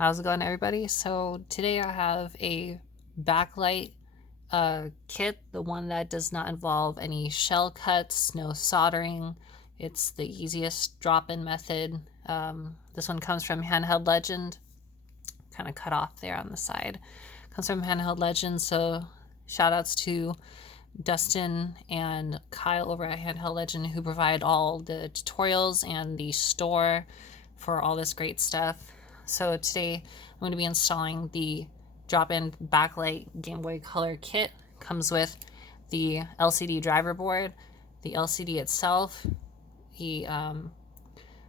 How's it going, everybody? So today I have a backlight kit, the one that does not involve any shell cuts, no soldering. It's the easiest drop-in method. This one comes from Handheld Legend, kind of cut off there on the side. Comes from Handheld Legend, so shout outs to Dustin and Kyle over at Handheld Legend, who provide all the tutorials and the store for all this great stuff. So today I'm going to be installing the drop-in backlight Game Boy Color kit. Comes with the LCD driver board, the LCD itself, the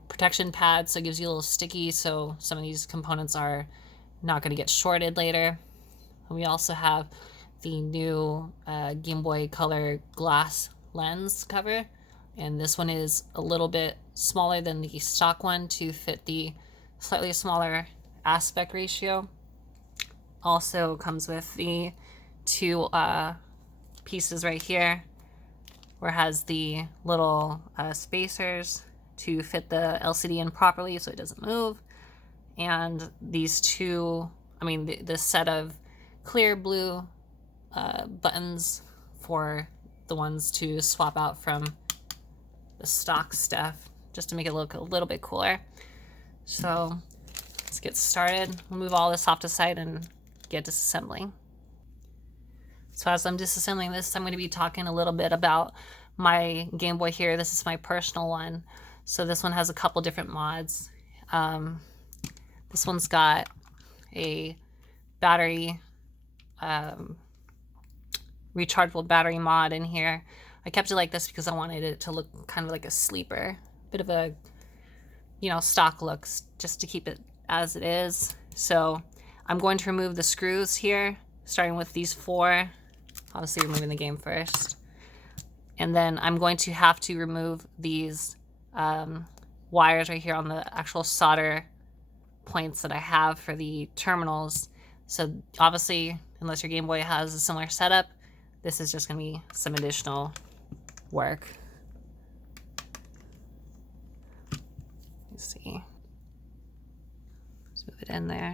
protection pad, so it gives you a little sticky, so some of these components are not going to get shorted later. And we also have the new Game Boy Color glass lens cover, and this one is a little bit smaller than the stock one to fit the slightly smaller aspect ratio. Also comes with the two pieces right here, where it has the little spacers to fit the LCD in properly so it doesn't move. And these two, the set of clear blue buttons for the ones to swap out from the stock stuff, just to make it look a little bit cooler. So let's get started. We'll move all this off to the side and get disassembling. So as I'm disassembling this, I'm going to be talking a little bit about my Game Boy here. This is my personal one. So this one has a couple different mods. This one's got a battery, rechargeable battery mod in here. I kept it like this because I wanted it to look kind of like a sleeper, bit of a, stock looks, just to keep it as it is. So I'm going to remove the screws here, starting with these four, obviously removing the game first. And then I'm going to have to remove these wires right here on the actual solder points that I have for the terminals. So obviously, unless your Game Boy has a similar setup, this is just going to be some additional work. Let's see. Let's move it in there.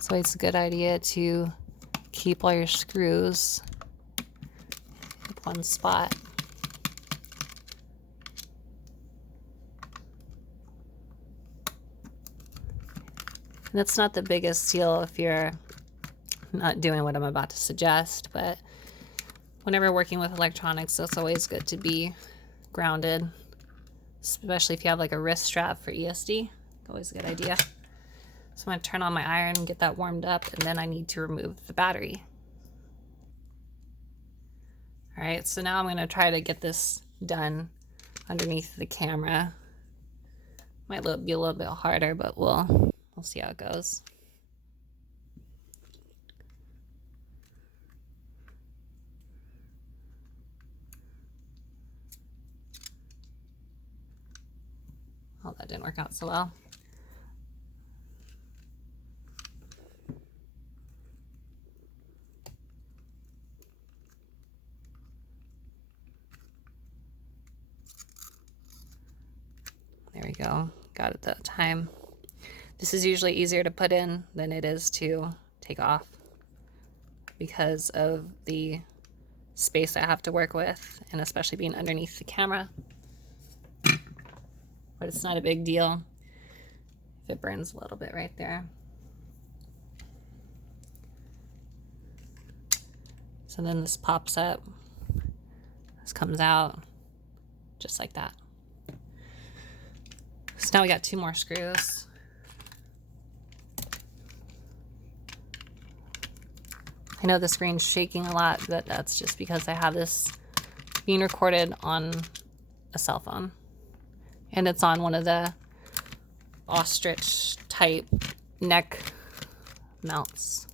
So it's a good idea to keep all your screws in one spot. And that's not the biggest deal if you're not doing what I'm about to suggest, but whenever working with electronics, it's always good to be grounded, especially if you have like a wrist strap for ESD. Always a good idea. So I'm going to turn on my iron and get that warmed up, and then I need to remove the battery. All right, so now I'm going to try to get this done underneath the camera. Might be a little bit harder, but we'll see how it goes. Oh, that didn't work out so well. There we go. Got it that time. This is usually easier to put in than it is to take off because of the space I have to work with, and especially being underneath the camera. But it's not a big deal if it burns a little bit right there. So then this pops up, this comes out just like that. So now we got two more screws. I know the screen's shaking a lot, but that's just because I have this being recorded on a cell phone. And it's on one of the ostrich type neck mounts.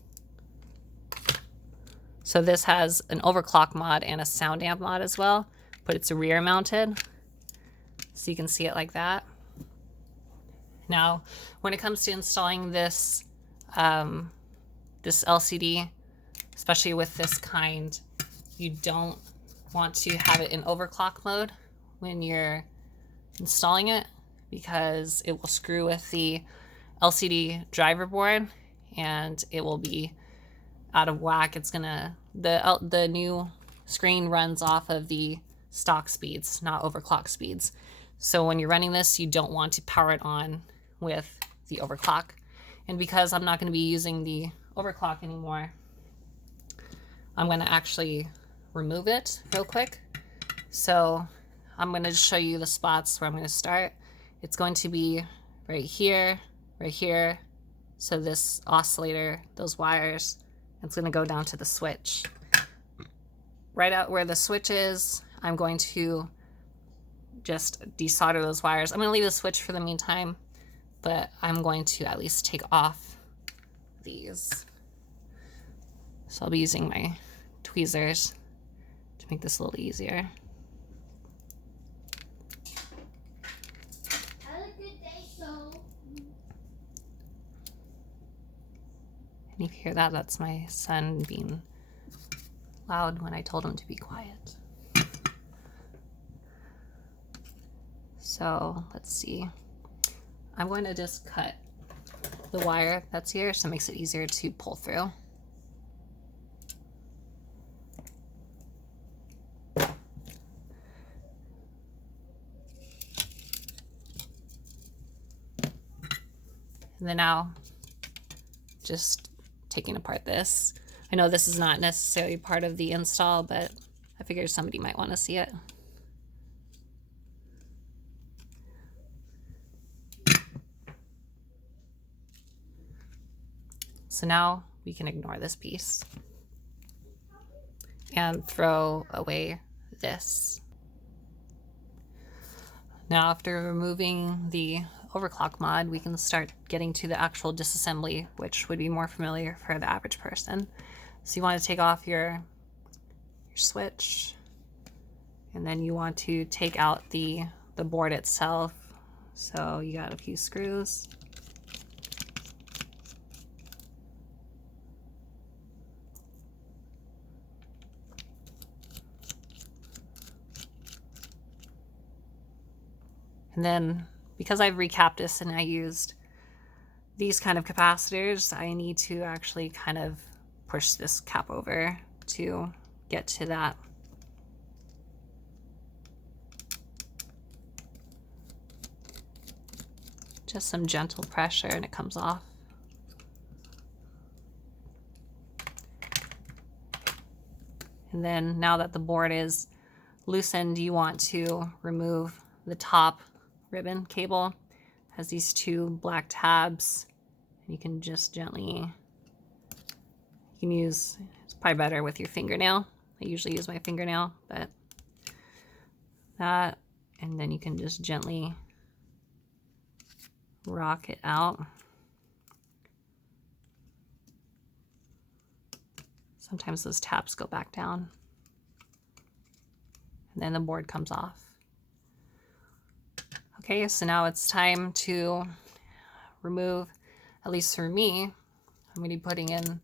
So this has an overclock mod and a sound amp mod as well, but it's rear mounted. So you can see it like that. Now, when it comes to installing this, this LCD, especially with this kind, you don't want to have it in overclock mode when you're installing it because it will screw with the LCD driver board and it will be out of whack. It's gonna, the new screen runs off of the stock speeds, not overclock speeds. So when you're running this, you don't want to power it on with the overclock. And because I'm not going to be using the overclock anymore, I'm going to actually remove it real quick. So I'm going to show you the spots where I'm going to start. It's going to be right here, right here. So this oscillator, those wires, it's going to go down to the switch. Right out where the switch is, I'm going to just desolder those wires. I'm going to leave the switch for the meantime, but I'm going to at least take off these. So I'll be using my tweezers to make this a little easier. Have a good day, so. And you hear that? That's my son being loud when I told him to be quiet. So let's see. I'm going to just cut the wire that's here so it makes it easier to pull through. And then now, just taking apart this. I know this is not necessarily part of the install, but I figured somebody might want to see it. So now we can ignore this piece and throw away this. Now after removing the overclock mod, we can start getting to the actual disassembly, which would be more familiar for the average person. So you want to take off your switch, and then you want to take out the board itself. So you got a few screws. And then because I've recapped this and I used these kind of capacitors, I need to actually kind of push this cap over to get to that. Just some gentle pressure and it comes off. And then now that the board is loosened, you want to remove the top ribbon cable. It has these two black tabs. You can just gently, you can use, it's probably better with your fingernail. I usually use my fingernail, but that, and then you can just gently rock it out. Sometimes those tabs go back down. And then the board comes off. Okay, so now it's time to remove, at least for me, I'm going to be putting in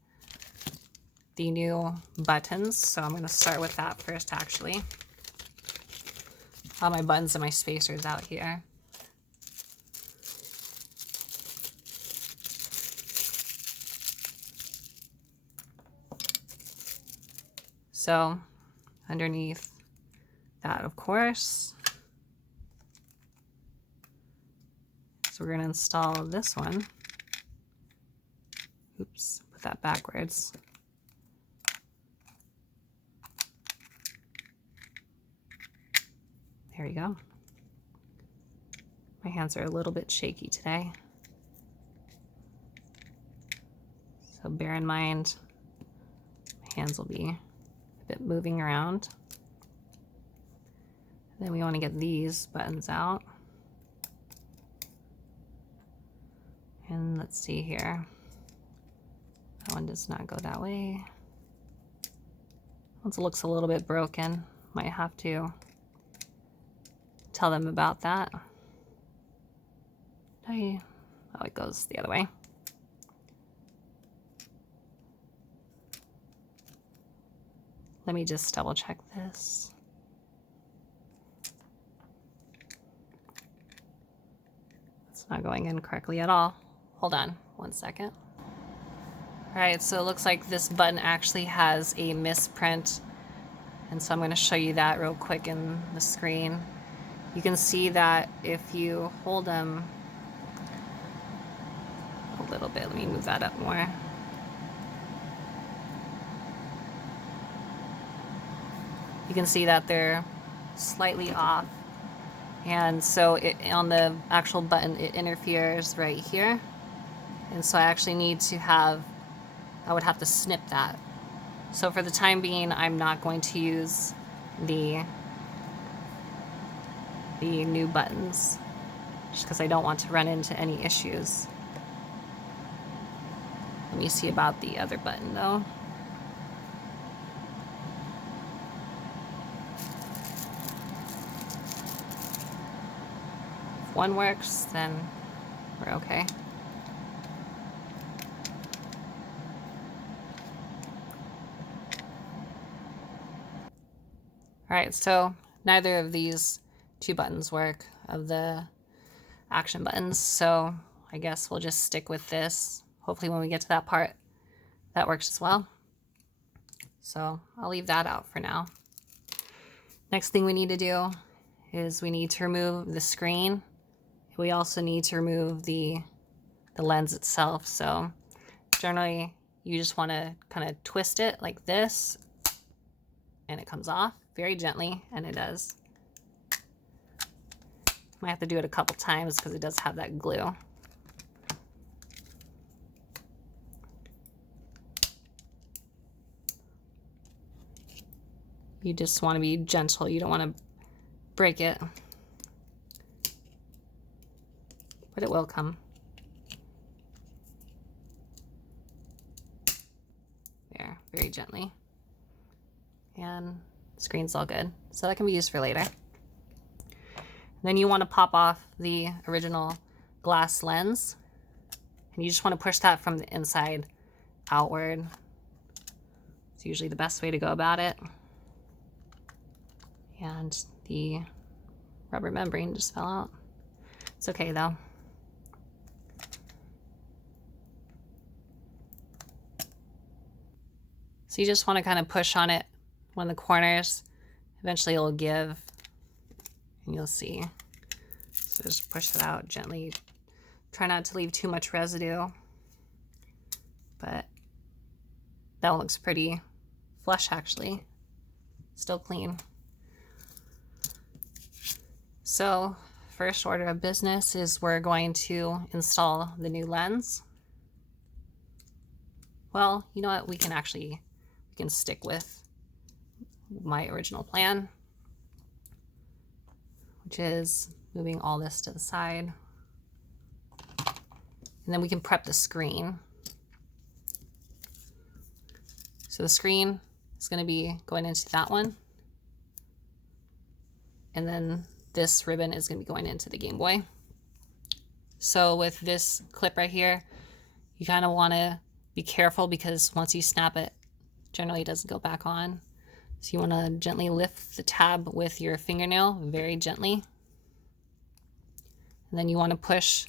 the new buttons. So I'm going to start with that first, actually. All my buttons and my spacers out here. So underneath that, of course. So we're going to install this one. Oops, put that backwards. There we go. My hands are a little bit shaky today. So bear in mind, my hands will be a bit moving around. And then we want to get these buttons out. And let's see here. That one does not go that way. Once it looks a little bit broken, might have to tell them about that. Oh, it goes the other way. Let me just double check this. It's not going in correctly at all. Hold on 1 second. All right, so it looks like this button actually has a misprint. And so I'm going to show you that real quick in the screen. You can see that if you hold them a little bit, let me move that up more. You can see that they're slightly off. And so on the actual button, it interferes right here. And so I actually need to I would have to snip that. So for the time being, I'm not going to use the new buttons, just because I don't want to run into any issues. Let me see about the other button though. If one works, then we're okay. All right, so neither of these two buttons work, of the action buttons, so I guess we'll just stick with this. Hopefully when we get to that part, that works as well. So I'll leave that out for now. Next thing we need to do is we need to remove the screen. We also need to remove the lens itself. So generally you just want to kind of twist it like this and it comes off very gently, and it does. Might have to do it a couple times because it does have that glue. You just want to be gentle. You don't want to break it. But it will come. There, very gently. And the screen's all good. So that can be used for later. Then you want to pop off the original glass lens. And you just want to push that from the inside outward. It's usually the best way to go about it. And the rubber membrane just fell out. It's okay though. So you just want to kind of push on it one of the corners. Eventually it'll give and you'll see. So just push it out gently. Try not to leave too much residue, but that looks pretty flush actually. Still clean. So first order of business is we're going to install the new lens. Well, you know what? We can stick with my original plan, which is moving all this to the side. And then we can prep the screen. So the screen is going to be going into that one. And then this ribbon is going to be going into the Game Boy. So with this clip right here, you kind of want to be careful because once you snap it, generally it doesn't go back on. So you want to gently lift the tab with your fingernail, very gently. And then you want to push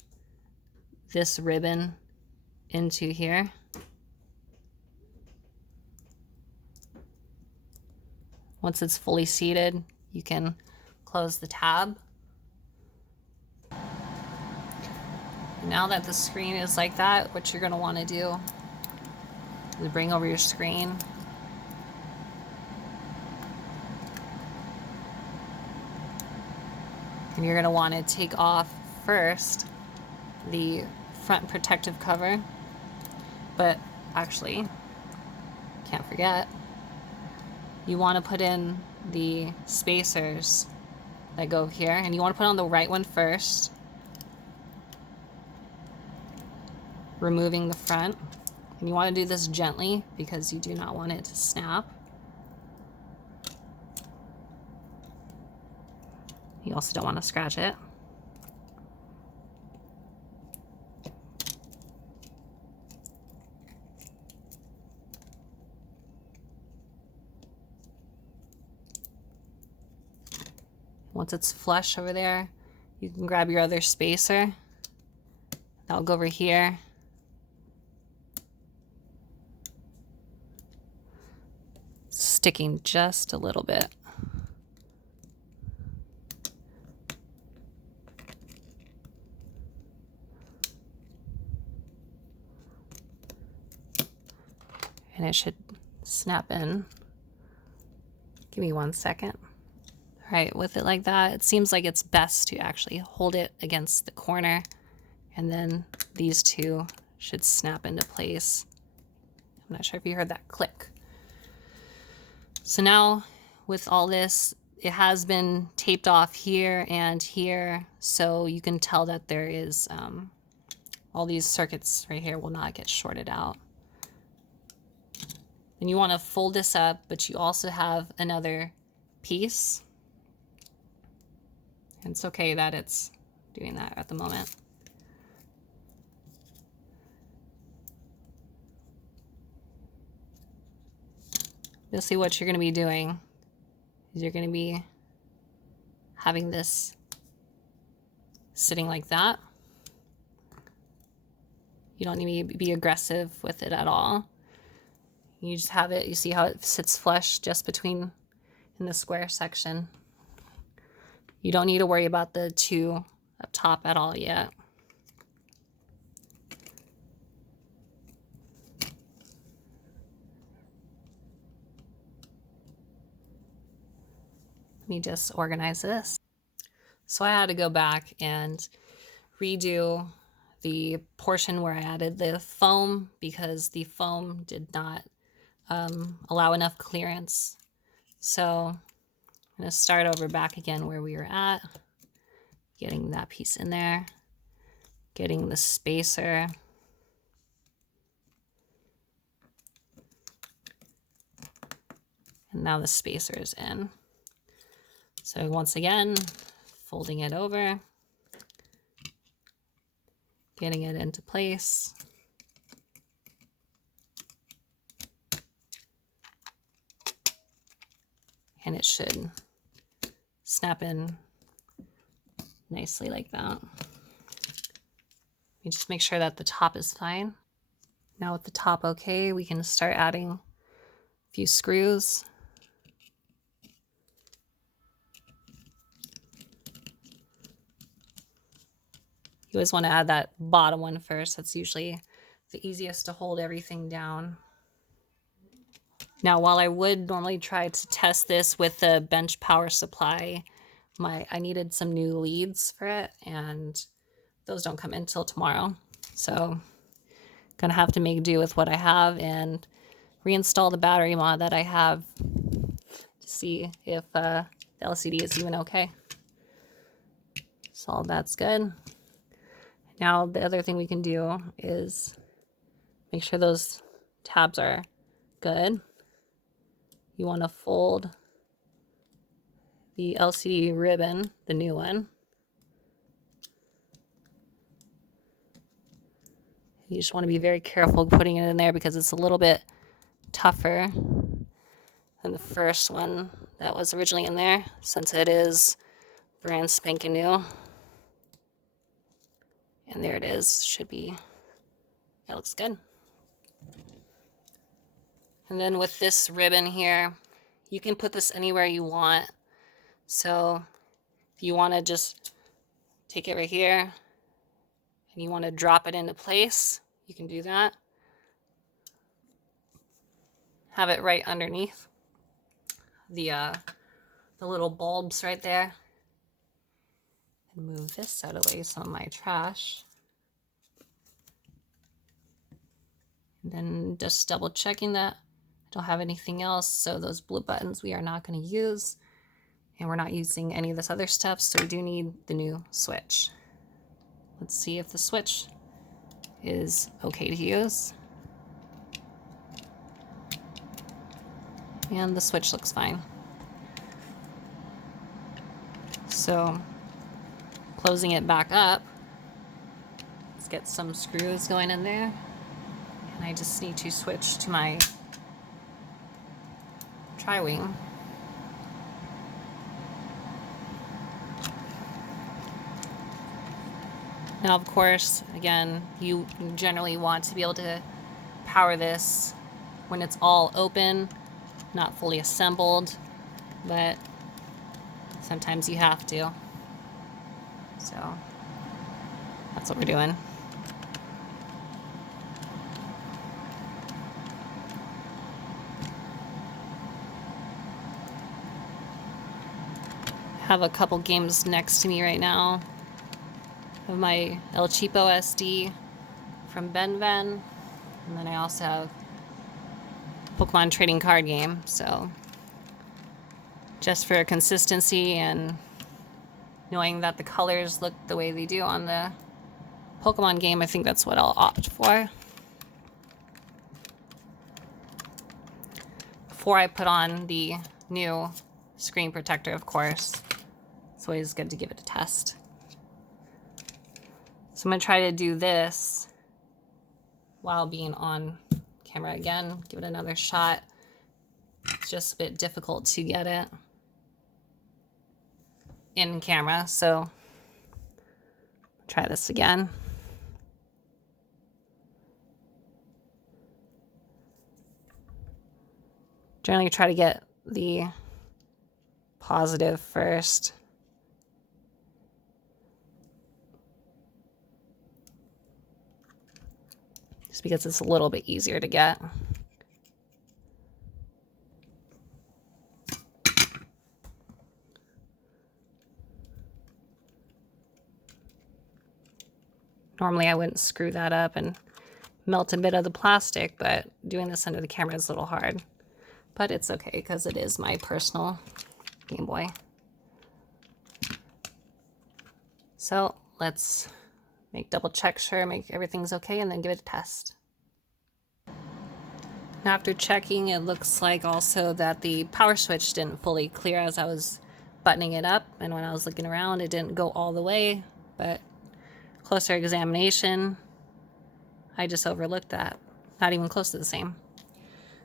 this ribbon into here. Once it's fully seated, you can close the tab. Now that the screen is like that, what you're going to want to do is bring over your screen. And you're going to want to take off first the front protective cover, but actually, can't forget, you want to put in the spacers that go here, and you want to put on the right one first, removing the front. And you want to do this gently because you do not want it to snap. You also don't want to scratch it. Once it's flush over there, you can grab your other spacer I'll go over here. Sticking just a little bit. And it should snap in. Give me 1 second. All right, with it like that, it seems like it's best to actually hold it against the corner, and then these two should snap into place. I'm not sure if you heard that click. So now with all this, it has been taped off here and here, so you can tell that there is all these circuits right here will not get shorted out. And you want to fold this up, but you also have another piece. And it's okay that it's doing that at the moment. Basically what you're going to be doing is you're going to be having this sitting like that. You don't need to be aggressive with it at all. You just have it, you see how it sits flush just between in the square section. You don't need to worry about the two up top at all yet. Let me just organize this. So I had to go back and redo the portion where I added the foam because the foam did not allow enough clearance. So I'm going to start over back again where we were at, getting that piece in there, getting the spacer, and now the spacer is in. So once again, folding it over, getting it into place. And it should snap in nicely like that. You just make sure that the top is fine. Now with the top okay, we can start adding a few screws. You always want to add that bottom one first. That's usually the easiest to hold everything down. Now, while I would normally try to test this with the bench power supply, I needed some new leads for it, and those don't come in until tomorrow. So gonna have to make do with what I have and reinstall the battery mod that I have to see if the LCD is even okay. So all that's good. Now the other thing we can do is make sure those tabs are good. You want to fold the LCD ribbon, the new one. You just want to be very careful putting it in there because it's a little bit tougher than the first one that was originally in there, since it is brand spanking new. And there it is. Should be, that looks good. And then with this ribbon here, you can put this anywhere you want. So if you want to just take it right here and you want to drop it into place, you can do that. Have it right underneath the little bulbs right there. And move this out of the way, some of my trash. And then just double checking that I don't have anything else. So those blue buttons we are not going to use. And we're not using any of this other stuff, so we do need the new switch. Let's see if the switch is okay to use. And the switch looks fine. So closing it back up, let's get some screws going in there. And I just need to switch to my tri-wing. Now, of course, again, you generally want to be able to power this when it's all open, not fully assembled, but sometimes you have to. So that's what we're doing. I have a couple games next to me right now. I have my El Cheapo SD from Ben, and then I also have Pokemon trading card game. So just for consistency and knowing that the colors look the way they do on the Pokemon game, I think that's what I'll opt for. Before I put on the new screen protector, of course, it's always good to give it a test. So I'm gonna try to do this while being on camera again, give it another shot. It's just a bit difficult to get it in camera, so try this again. Generally try to get the positive first. Just because it's a little bit easier to get. Normally I wouldn't screw that up and melt a bit of the plastic, but doing this under the camera is a little hard. But it's okay because it is my personal Game Boy. So let's double check sure, make everything's okay, and then give it a test. Now after checking, it looks like also that the power switch didn't fully clear as I was buttoning it up, and when I was looking around it didn't go all the way, but closer examination, I just overlooked that. Not even close to the same.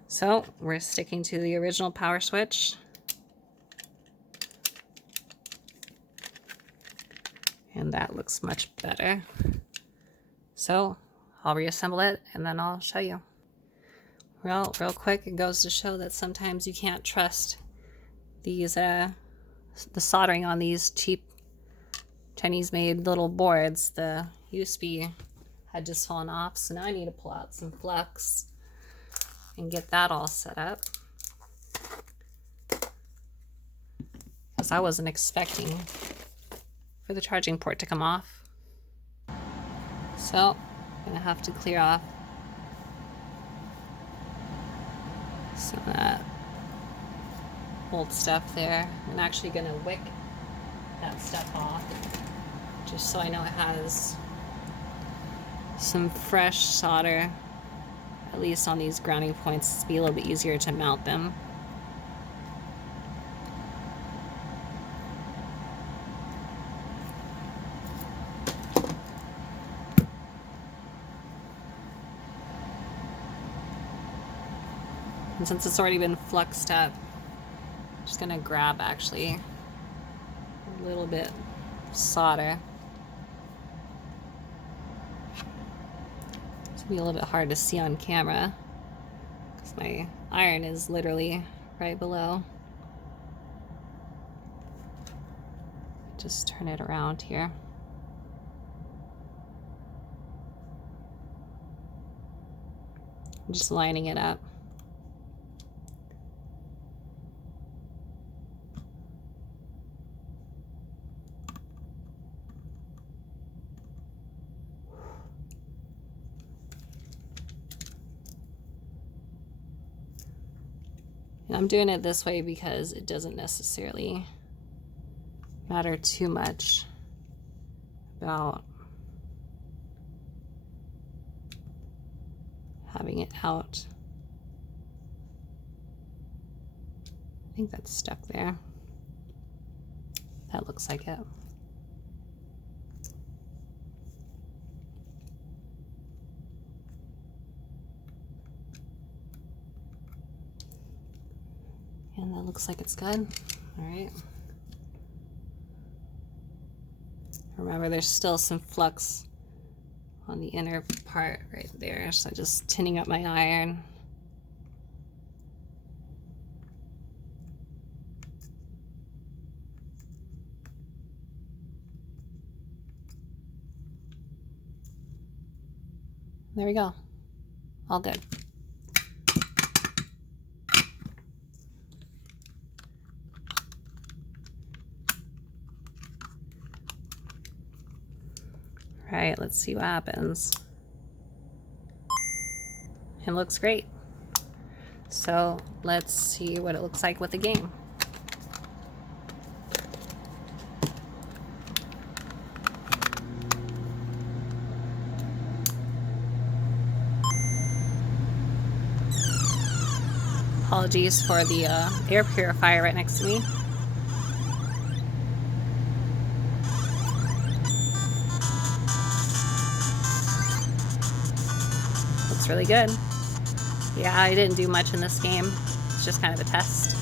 So we're sticking to the original power switch. And that looks much better. So I'll reassemble it and then I'll show you. Well, real quick, it goes to show that sometimes you can't trust these, the soldering on these cheap Chinese-made little boards. The USB had just fallen off, so now I need to pull out some flux and get that all set up. Because I wasn't expecting for the charging port to come off. So I'm gonna have to clear off some of that old stuff there. I'm actually gonna wick that stuff off just so I know it has some fresh solder, at least on these grounding points, to be a little bit easier to mount them. And since it's already been fluxed up, I'm just gonna grab actually a little bit of solder. It's gonna be a little bit hard to see on camera because my iron is literally right below. Just turn it around here. I'm just lining it up. And I'm doing it this way because it doesn't necessarily matter too much about having it out. I think that's stuck there. That looks like it. And that looks like it's good. All right. Remember, there's still some flux on the inner part right there, so just tinning up my iron. There we go. All good. All right, let's see what happens. It looks great. So let's see what it looks like with the game. Apologies for the air purifier right next to me. Looks really good. Yeah, I didn't do much in this game. It's just kind of a test.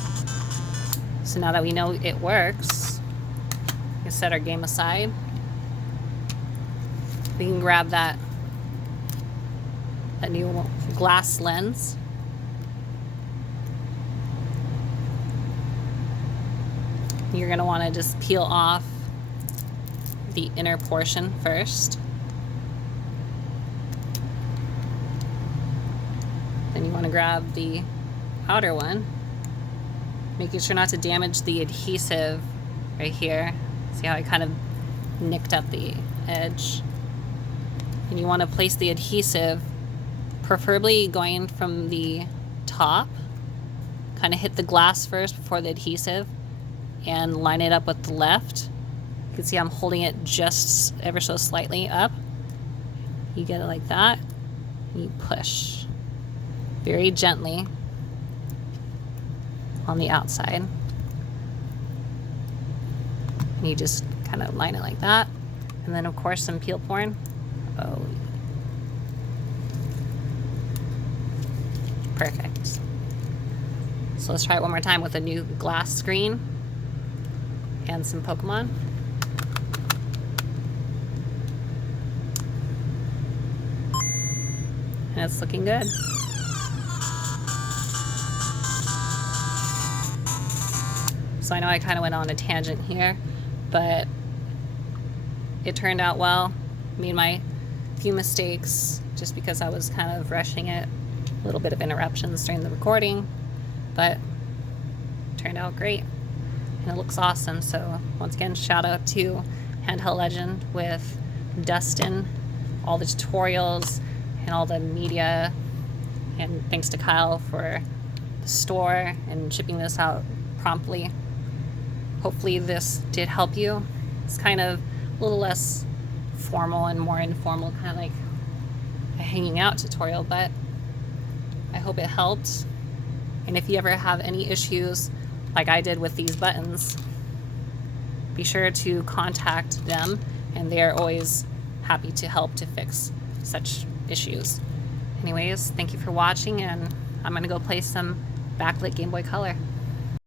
So now that we know it works, we can set our game aside. We can grab that new glass lens. You're going to want to just peel off the inner portion first. Then you want to grab the outer one, making sure not to damage the adhesive right here. See how I kind of nicked up the edge? And you want to place the adhesive, preferably going from the top, kind of hit the glass first before the adhesive, and line it up with the left. You can see I'm holding it just ever so slightly up. You get it like that. You push very gently on the outside. And you just kind of line it like that. And then of course some peel porn. Oh, perfect. So let's try it one more time with a new glass screen and some Pokemon. And it's looking good. So I know I kind of went on a tangent here, but it turned out well. Made my few mistakes just because I was kind of rushing it. A little bit of interruptions during the recording, but it turned out great. And it looks awesome. So once again, shout out to Handheld Legend with Dustin, all the tutorials and all the media, and thanks to Kyle for the store and shipping this out promptly. Hopefully this did help you. It's kind of a little less formal and more informal, kind of like a hanging out tutorial, but I hope it helped. And if you ever have any issues like I did with these buttons, be sure to contact them, and they are always happy to help to fix such issues. Anyways, thank you for watching, and I'm gonna go play some BACKLIT Game Boy Color.